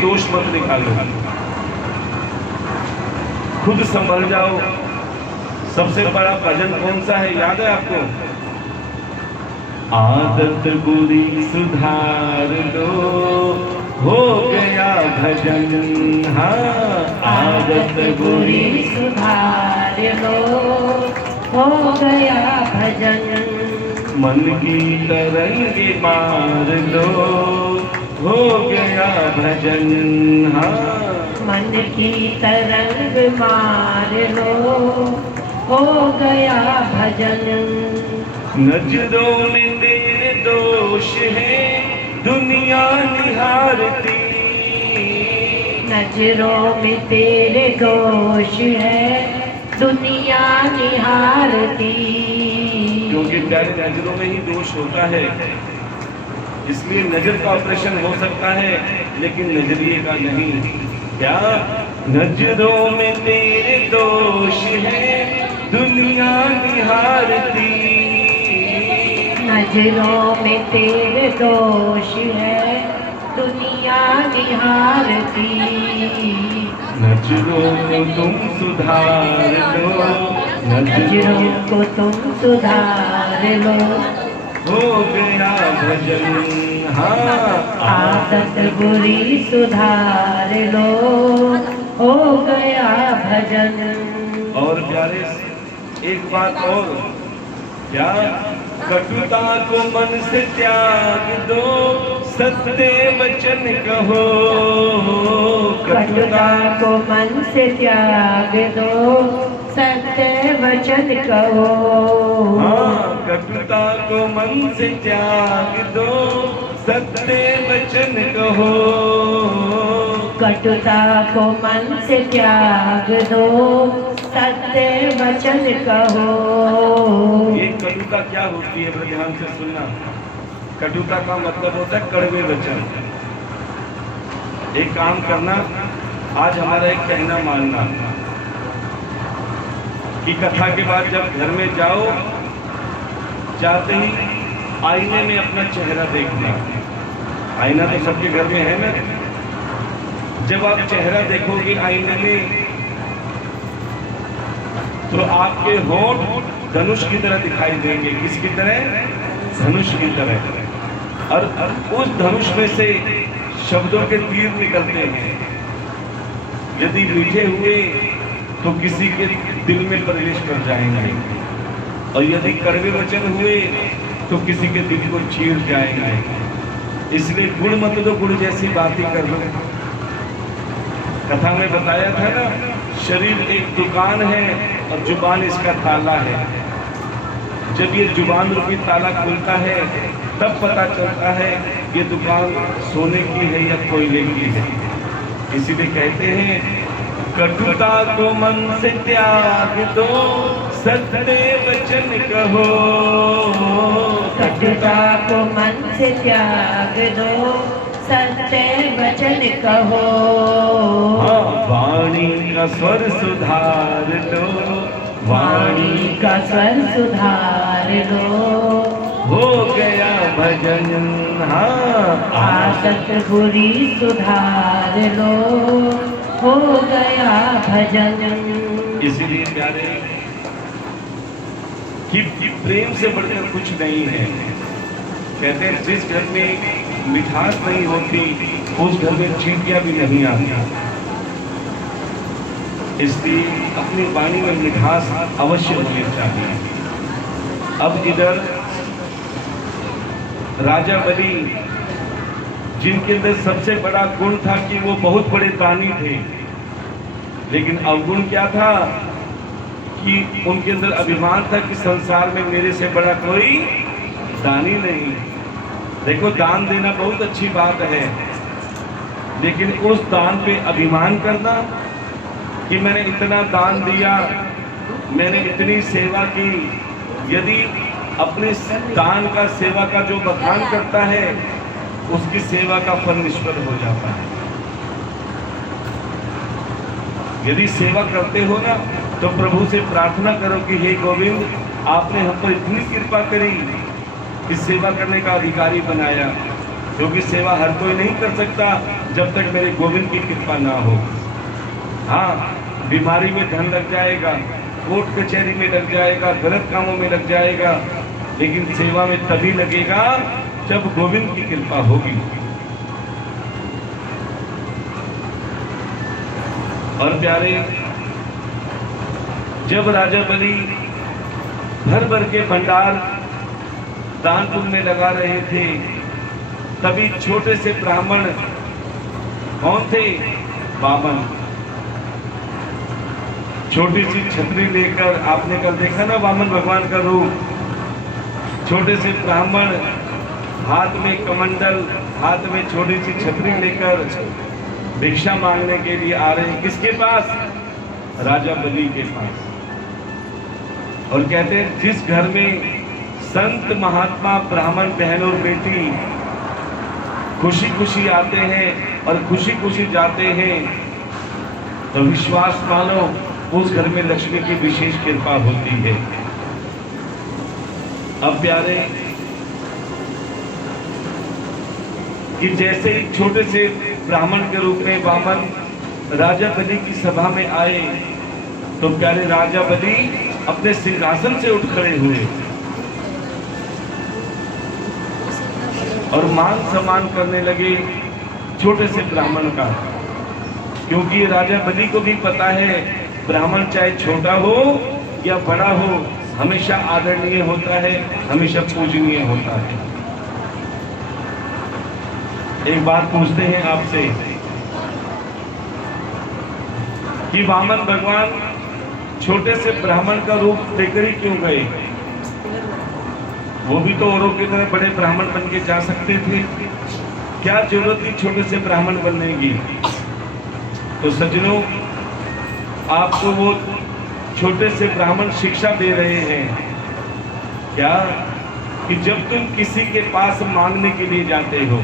दोष मत निकालो, खुद संभल जाओ। सबसे बड़ा भजन कौन सा है, याद है आपको? आदत बुरी सुधार लो, हो गया भजन। हाँ, आदत बुरी सुधार लो, हो गया भजन। मन की तरंगे मार लो, हो गया भजन। हाँ, मन की तरंग मार लो, हो गया भजन। नजरों में तेरे दोष है, दुनिया निहारती। नजरों में तेरे दोष है, दुनिया निहारती। क्योंकि प्यारे नजरों में ही दोष होता है, इसलिए नजर का ऑपरेशन हो सकता है लेकिन नजरिए का नहीं। क्या? नजरों में तेरे दोष है, दुनिया निहारती। नजरों में तेरे दोष है, दुनिया निहारती। नजरों को तुम सुधार लो, नजरों को तुम सुधार लो, हो गया भजन। हाँ, आदत बुरी सुधार लो, हो गया भजन। और प्यारे एक बात और, क्या? कटुता को मन से त्याग दो, सत्य वचन कहो। कटुता को मन से त्याग दो, सत्य वचन कहो। हाँ, कटुता को मन से त्याग दो, सत्य वचन कहो। कटुता को मन से त्याग दो, सत्य वचन कहो। ये कटुता क्या होती है, बड़े ध्यान से सुनना। कटुता का मतलब होता है कड़वे वचन। एक काम करना, आज हमारा एक कहना मानना कि कथा के बाद जब घर में जाओ, जाते ही आईने में अपना चेहरा देखना। आईना तो सबके घर में है ना। जब आप चेहरा देखोगे आईने में, तो आपके होंठ धनुष की तरह दिखाई देंगे। किसकी तरह? धनुष की तरह। और उस धनुष में से शब्दों के तीर निकलते हैं। यदि मीठे हुए तो किसी के दिल में प्रवेश कर जाएंगे, और यदि कड़वे वचन हुए तो किसी के दिल को चीर जाएंगे। इसलिए गुड़ मत दो, गुड़ जैसी बातें कर लो। कथा में बताया था ना, शरीर एक दुकान है और जुबान इसका ताला है। जब ये जुबान रूपी ताला खुलता है तब पता चलता है ये दुकान सोने की है या कोयले की है। इसीलिए कहते हैं कटुता को मन से त्याग दो, सत्य वचन कहो। कटुता को मन से त्याग दो, सत्य वचन कहो। हाँ, वाणी का स्वर सुधार लो, वाणी का स्वर सुधार लो, हो गया भजन। हाँ, आदत बुरी सुधार लो, हो गया भजन। इसीलिए प्यारे कि प्रेम से बढ़कर कुछ नहीं है। कहते हैं जिस घर में मिठास नहीं होती उस घर में चींटियां भी नहीं आती। इसलिए अपनी वाणी में मिठास अवश्य होनी चाहिए। अब इधर राजा बलि, जिनके अंदर सबसे बड़ा गुण था कि वो बहुत बड़े दानी थे, लेकिन अवगुण क्या था कि उनके अंदर अभिमान था कि संसार में मेरे से बड़ा कोई दानी नहीं। देखो, दान देना बहुत अच्छी बात है, लेकिन उस दान पे अभिमान करना कि मैंने इतना दान दिया, मैंने इतनी सेवा की। यदि अपने दान का, सेवा का जो बखान करता है, उसकी सेवा का फल निष्फल हो जाता है। यदि सेवा करते हो ना, तो प्रभु से प्रार्थना करो कि हे गोविंद, आपने हम पर इतनी कृपा करी कि सेवा करने का अधिकारी बनाया, क्योंकि सेवा हर कोई नहीं कर सकता। जब तक मेरे गोविंद की कृपा ना हो। हाँ, बीमारी में धन लग जाएगा, कोर्ट कचहरी में लग जाएगा, गलत कामों में लग जाएगा, लेकिन सेवा में तभी लगेगा जब गोविंद की कृपा होगी। और प्यारे, जब राजा बलि भर भर के भंडार दान पुण्य में लगा रहे थे, तभी छोटे से ब्राह्मण कौन थे? वामन। छोटी सी छतरी लेकर, आपने कल देखा ना वामन भगवान का रूप। छोटे से ब्राह्मण हाथ में कमंडल, हाथ में छोटी सी छतरी लेकर भिक्षा मांगने के लिए आ रहे हैं। किसके पास? राजा बलि के पास। और कहते हैं जिस घर में संत महात्मा ब्राह्मण बहन और बेटी खुशी खुशी आते हैं और खुशी खुशी जाते हैं, तो विश्वास मानो उस घर में लक्ष्मी की विशेष कृपा होती है। अब प्यारे, कि जैसे ही छोटे से ब्राह्मण के रूप में वामन राजा बलि की सभा में आए, तो प्यारे राजा बलि अपने सिंहासन से उठ खड़े हुए और मान सम्मान करने लगे छोटे से ब्राह्मण का। क्योंकि राजा बलि को भी पता है ब्राह्मण चाहे छोटा हो या बड़ा हो, हमेशा आदरणीय होता है, हमेशा पूजनीय होता है। एक बात पूछते हैं आपसे कि वामन भगवान छोटे से ब्राह्मण का रूप लेकर ही क्यों गए? वो भी तो औरों की तरह बड़े ब्राह्मण बन के जा सकते थे। क्या जरूरत थी छोटे से ब्राह्मण बनने की? तो सज्जनों, आपको वो छोटे से ब्राह्मण शिक्षा दे रहे हैं क्या? कि जब तुम किसी के पास मांगने के लिए जाते हो,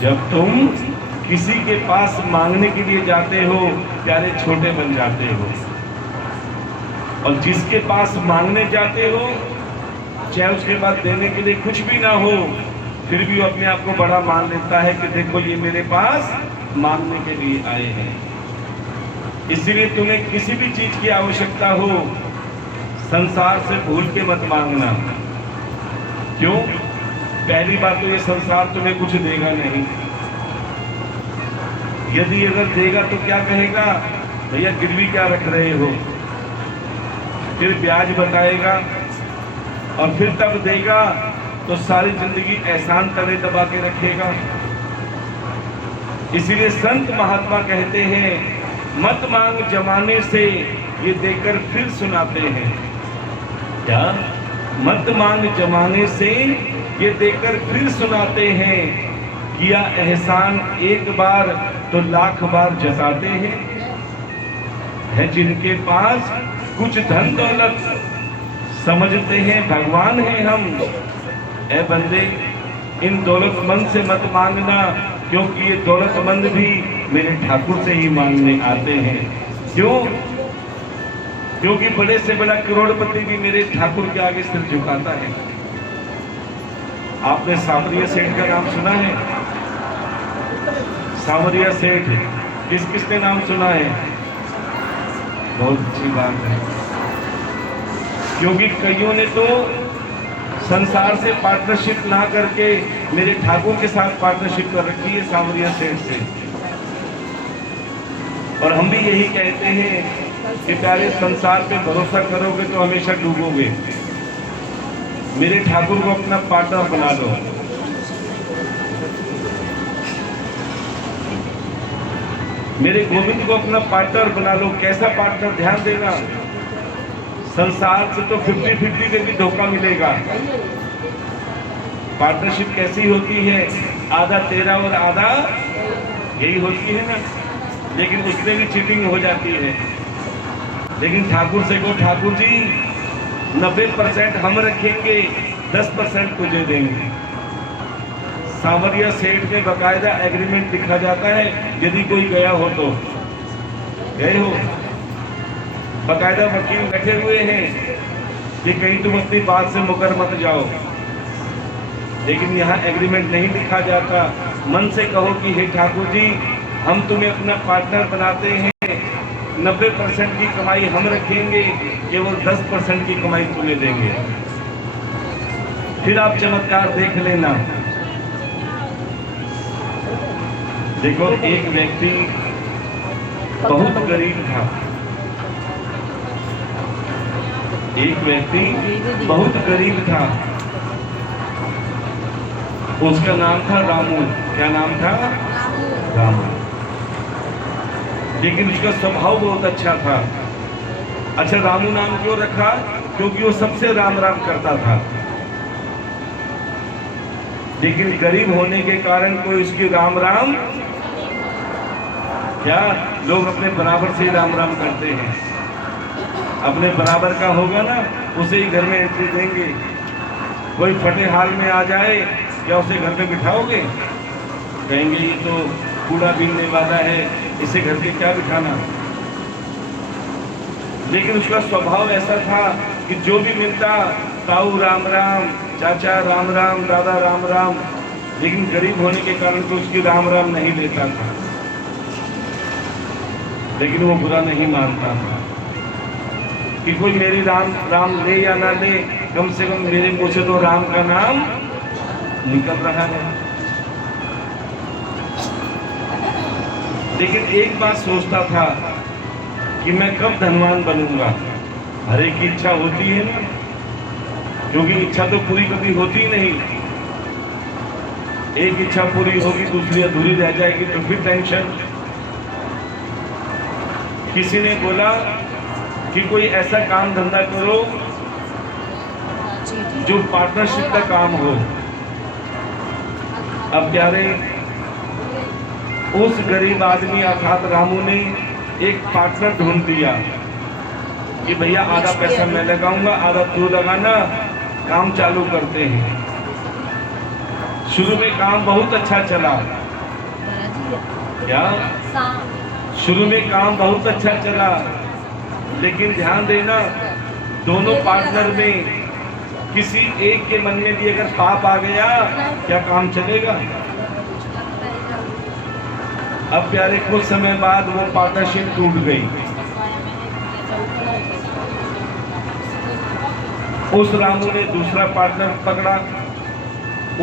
जब तुम किसी के पास मांगने के लिए जाते हो, प्यारे छोटे बन जाते हो। और जिसके पास मांगने जाते हो, चाहे उसके पास देने के लिए कुछ भी ना हो, फिर भी वो अपने आप को बड़ा मान लेता है कि देखो ये मेरे पास मांगने के लिए आए हैं। इसलिए तुम्हें किसी भी चीज की आवश्यकता हो, संसार से भूल के मत मांगना। क्यों? पहली बात तो ये संसार तुम्हें कुछ देगा नहीं। यदि अगर देगा तो क्या कहेगा? भैया गिरवी क्या रख रहे हो? फिर ब्याज बताएगा और फिर तब देगा तो सारी जिंदगी एहसान तले दबा के रखेगा। इसीलिए संत महात्मा कहते हैं मत मांग जमाने से, ये देकर फिर सुनाते हैं। क्या? मत मांग जमाने से, ये देकर फिर सुनाते हैं। किया एहसान एक बार तो लाख बार जताते हैं। है जिनके पास कुछ धन दौलत, समझते हैं भगवान है हम। ऐ बंदे, इन दौलतमंद से मत मांगना, क्योंकि ये दौलतमंद भी मेरे ठाकुर से ही मांगने आते हैं। क्यों? क्योंकि बड़े से बड़ा करोड़पति भी मेरे ठाकुर के आगे सिर झुकाता है। आपने सावरिया सेठ का नाम सुना है? सावरिया सेठ, किसने नाम सुना है? बहुत अच्छी बात है, क्योंकि कईयों ने तो संसार से पार्टनरशिप ना करके मेरे ठाकुर के साथ पार्टनरशिप कर रखी है सावरिया सेठ से। और हम भी यही कहते हैं कि प्यारे, संसार पे भरोसा करोगे तो हमेशा डूबोगे। मेरे ठाकुर को अपना पार्टनर बना लो। मेरे गोविंद को अपना पार्टनर बना लो। कैसा पार्टनर? ध्यान देना, संसार से तो 50-50 में भी धोखा मिलेगा। पार्टनरशिप कैसी होती है? आधा तेरा और आधा यही होती है ना। लेकिन उसमें भी चीटिंग हो जाती है। लेकिन ठाकुर से को, ठाकुर जी 90% हम रखेंगे, 10% तुझे देंगे। सावरिया सेठ में बकायदा एग्रीमेंट लिखा जाता है। यदि कोई गया हो तो गए हो, बकायदा वकील बैठे हुए हैं कि कहीं तुम अपनी बात से मुकर मत जाओ। लेकिन यहाँ एग्रीमेंट नहीं लिखा जाता। मन से कहो कि हे ठाकुर जी, हम तुम्हें अपना पार्टनर बनाते हैं, 90% की कमाई हम रखेंगे, केवल 10% की कमाई तुम्हें देंगे। फिर आप चमत्कार देख लेना। देखो, एक व्यक्ति बहुत गरीब था, एक व्यक्ति बहुत गरीब था, उसका नाम था रामू। क्या नाम था? रामू। लेकिन उसका स्वभाव बहुत अच्छा था। अच्छा, रामू नाम क्यों रखा? क्योंकि वो सबसे राम राम करता था। लेकिन गरीब होने के कारण कोई उसकी राम राम, क्या लोग अपने बराबर से ही राम राम करते हैं। अपने बराबर का होगा ना, उसे ही घर में एंट्री देंगे। कोई फटे हाल में आ जाए, क्या उसे घर पे बिठाओगे? कहेंगे ये तो कूड़ा बीनने वाला है, इसे घर पे क्या बिठाना। लेकिन उसका स्वभाव ऐसा था कि जो भी मिलता, ताऊ राम राम, चाचा राम राम, दादा राम राम। लेकिन गरीब होने के कारण तो उसकी राम राम नहीं लेता था। लेकिन वो बुरा नहीं मानता था कि कोई मेरी राम राम ले या ना ले, कम से कम मेरे मुंह से तो राम का नाम निकल रहा है। लेकिन एक बात सोचता था कि मैं कब धनवान बनूंगा। हर एक की इच्छा होती है ना, क्योंकि इच्छा तो पूरी कभी होती ही नहीं। एक इच्छा पूरी होगी, दूसरी अधूरी रह जाएगी, तो फिर टेंशन। किसी ने बोला कि कोई ऐसा काम धंधा करो जो पार्टनरशिप का काम हो। अब प्यारे, उस गरीब आदमी अर्थात रामू ने एक पार्टनर ढूंढ दिया कि भैया आधा पैसा मैं लगाऊंगा, आधा तू लगाना, काम चालू करते हैं। शुरू में काम बहुत अच्छा चला। क्या? शुरू में काम बहुत अच्छा चला, लेकिन ध्यान देना, दोनों पार्टनर में किसी एक के मन में भी अगर पाप आ गया, क्या काम चलेगा? अब प्यारे, कुछ समय बाद वो पार्टनरशिप टूट गई। उस रामू ने दूसरा पार्टनर पकड़ा,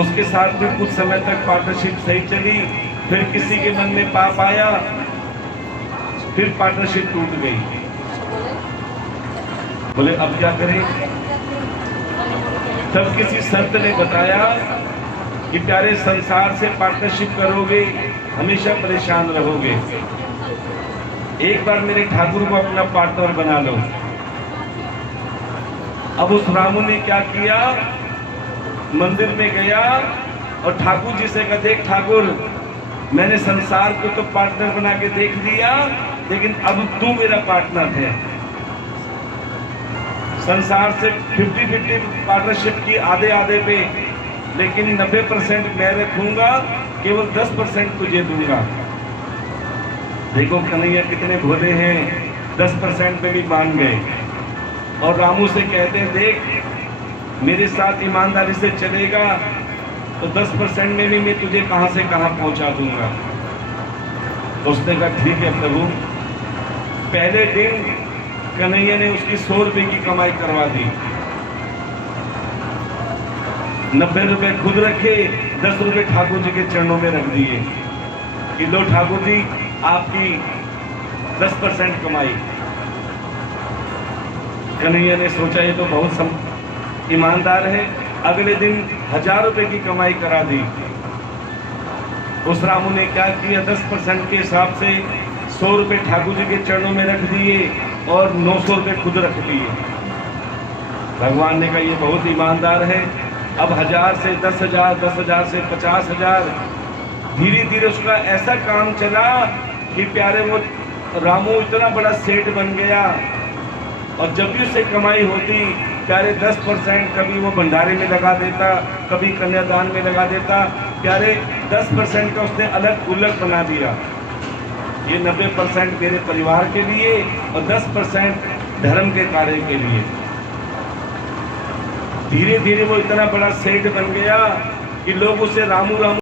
उसके साथ भी कुछ समय तक पार्टनरशिप सही चली। फिर किसी के मन में पाप आया, फिर पार्टनरशिप टूट गई। बोले अब क्या करें? तब किसी संत ने बताया कि प्यारे, संसार से पार्टनरशिप करोगे हमेशा परेशान रहोगे। एक बार मेरे ठाकुर को अपना पार्टनर बना लो। अब उस रामू ने क्या किया? मंदिर में गया और ठाकुर जी से कहा, देख ठाकुर, मैंने संसार को तो पार्टनर बना के देख लिया, लेकिन अब तू मेरा पार्टनर है। संसार से 50-50 पार्टनरशिप की, आधे आधे पे, लेकिन 90% मैं रखूंगा, केवल 10% तुझे दूंगा। देखो कन्हैया कितने भोले हैं, 10% पे भी मान गए। और रामू से कहते हैं, देख मेरे साथ ईमानदारी से चलेगा तो 10% में भी मैं तुझे कहां से कहां पहुंचा दूंगा। तो उसने कहा ठीक है प्रभु। पहले दिन कन्हैया ने उसकी 100 रुपए की कमाई करवा दी। 90 रुपए खुद रखे, 10 रुपए ठाकुर जी के चरणों में रख दिए कि लो ठाकुर जी, आपकी 10% कमाई। कन्हैया ने सोचा ये तो बहुत ईमानदार है। अगले दिन 1000 रुपए की कमाई करा दी। उस रामू ने क्या किया? 10% के हिसाब से 100 रुपए ठाकुर जी के चरणों में रख दिए और 900 रुपए खुद रख लिए। भगवान ने कहा ये बहुत ईमानदार है। अब 1000 से 10,000, 10,000 से 50,000, धीरे धीरे उसका ऐसा काम चला कि प्यारे वो रामू इतना बड़ा सेठ बन गया। और जब भी उसे कमाई होती, प्यारे 10% कभी वो भंडारे में लगा देता, कभी कन्यादान में लगा देता। प्यारे 10% का उसने अलग गुल्लक बना दिया। ये 90% मेरे परिवार के लिए और 10% धर्म के कार्य के लिए। धीरे धीरे वो इतना बड़ा सेठ बन गया कि लोग उसे रामू रामू